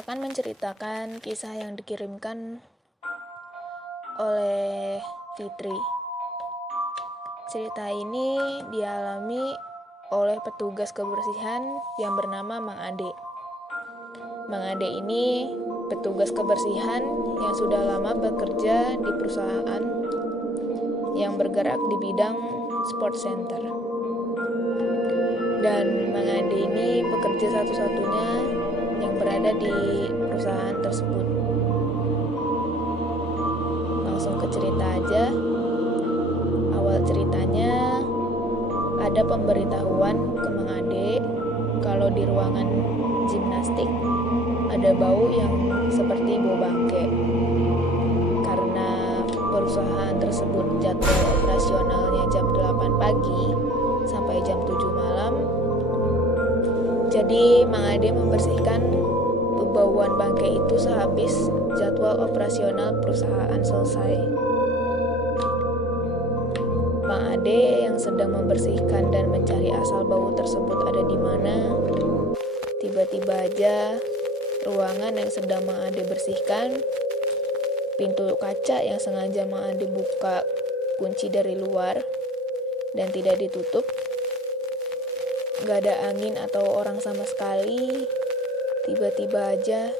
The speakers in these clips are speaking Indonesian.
akan menceritakan kisah yang dikirimkan oleh Fitri. Cerita ini dialami oleh petugas kebersihan yang bernama Mang Ade. Mang Ade ini petugas kebersihan yang sudah lama bekerja di perusahaan yang bergerak di bidang sport center. Dan Mang Ade ini pekerja satu-satunya yang berada di perusahaan tersebut. Langsung ke cerita aja. Awal ceritanya ada pemberitahuan ke Mang Ade kalau di ruangan gimnastik ada bau yang seperti bau bangke. Karena perusahaan tersebut jadwal operasionalnya jam 8 pagi sampai jam 7 malam. Jadi Mang Ade membersihkan bauan bangke itu sehabis jadwal operasional perusahaan selesai. Mang Ade yang sedang membersihkan dan mencari asal bau tersebut ada di mana, tiba-tiba aja ruangan yang sedang Mang Ade bersihkan, pintu kaca yang sengaja Mang Ade buka kunci dari luar dan tidak ditutup, gak ada angin atau orang sama sekali. Tiba-tiba aja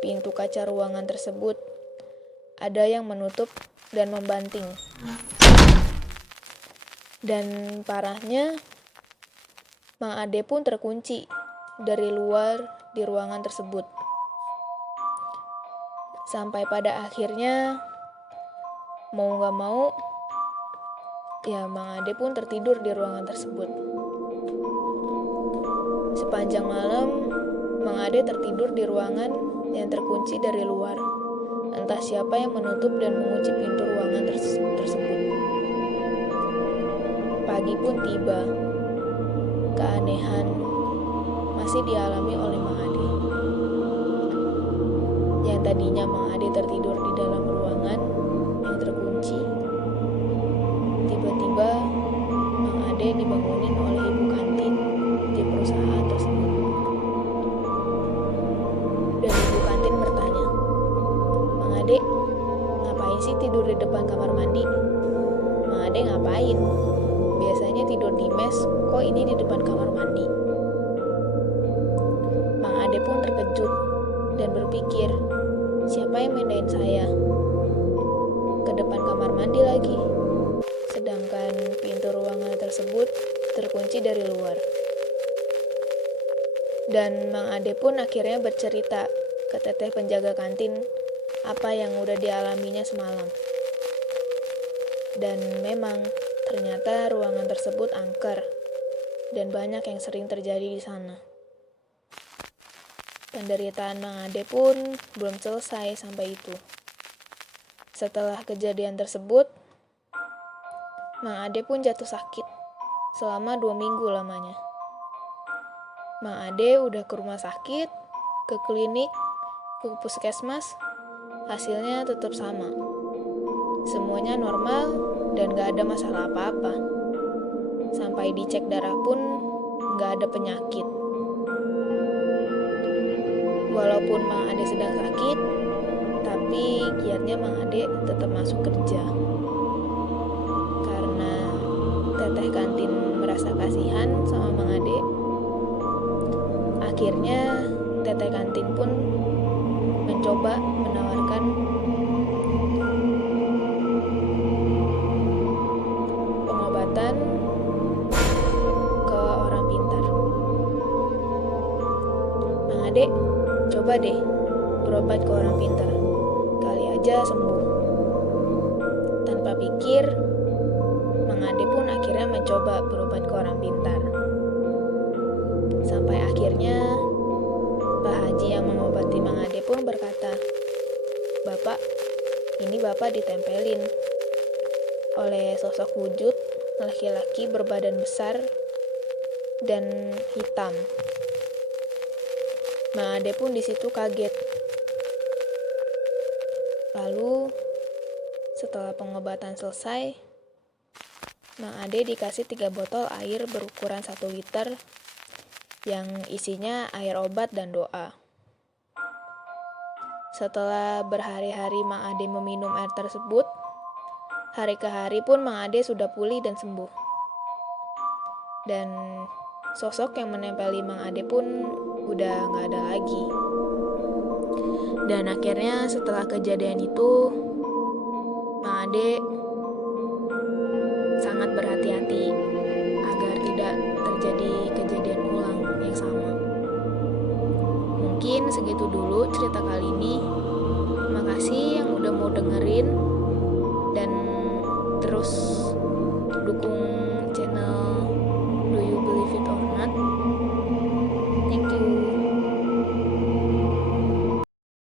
pintu kaca ruangan tersebut ada yang menutup dan membanting. Dan parahnya, Mang Ade pun terkunci dari luar di ruangan tersebut. Sampai pada akhirnya, mau gak mau, ya Mang Ade pun tertidur di ruangan tersebut. Sepanjang malam, Mang Ade tertidur di ruangan yang terkunci dari luar. Entah siapa yang menutup dan mengunci pintu ruangan tersebut. Pagi pun tiba. Keanehan masih dialami oleh Mang Ade. Yang tadinya Mang Ade tertidur di dalam ruangan yang terkunci, tiba-tiba Mang Ade dibangunin oleh ibu kantin di perusahaan tersebut. Dan ibu kantin bertanya, "Mang Ade, ngapain sih tidur di depan kamar mandi?" "Mang Ade ngapain? Biasanya tidur di mes, kok ini di depan kamar mandi?" Mang Ade pun terkejut dan berpikir, siapa yang mindahin saya ke depan kamar mandi lagi? Sedangkan pintu ruangan tersebut terkunci dari luar. Dan Mang Ade pun akhirnya bercerita ke teteh penjaga kantin apa yang udah dialaminya semalam. Dan memang ternyata ruangan tersebut angker dan banyak yang sering terjadi di sana. Penderitaan Mang Ade pun belum selesai sampai itu. Setelah kejadian tersebut, Mang Ade pun jatuh sakit selama 2 minggu lamanya. Mang Ade udah ke rumah sakit, ke klinik, ke puskesmas, hasilnya tetap sama. Semuanya normal dan gak ada masalah apa-apa. Sampai dicek darah pun gak ada penyakit. Walaupun Mang Ade sedang sakit, tapi giatnya Mang Ade tetap masuk kerja. Karena teteh kantin merasa kasihan sama Mang Ade, akhirnya teteh kantin pun mencoba menawarkan pengobatan ke orang pintar. "Mang Ade, coba deh berobat ke orang pintar, kali aja sembuh." Tanpa pikir, Mang Ade pun akhirnya mencoba berobat ke orang pintar. Sampai akhirnya Pak Haji yang mengobati Mang Ade pun berkata, "Bapak, ini Bapak ditempelin oleh sosok wujud laki-laki berbadan besar dan hitam." Mang Ade pun di situ kaget. Lalu setelah pengobatan selesai, Mang Ade dikasih 3 botol air berukuran 1 liter yang isinya air obat dan doa. Setelah berhari-hari Mang Ade meminum air tersebut, hari ke hari pun Mang Ade sudah pulih dan sembuh. Dan sosok yang menempeli Mang Ade pun udah gak ada lagi. Dan akhirnya setelah kejadian itu, Mang Ade sangat berhati-hati agar tidak terjadi kejadian ulang yang sama. Mungkin segitu dulu cerita kali ini. Makasih yang udah mau dengerin dan terus dukung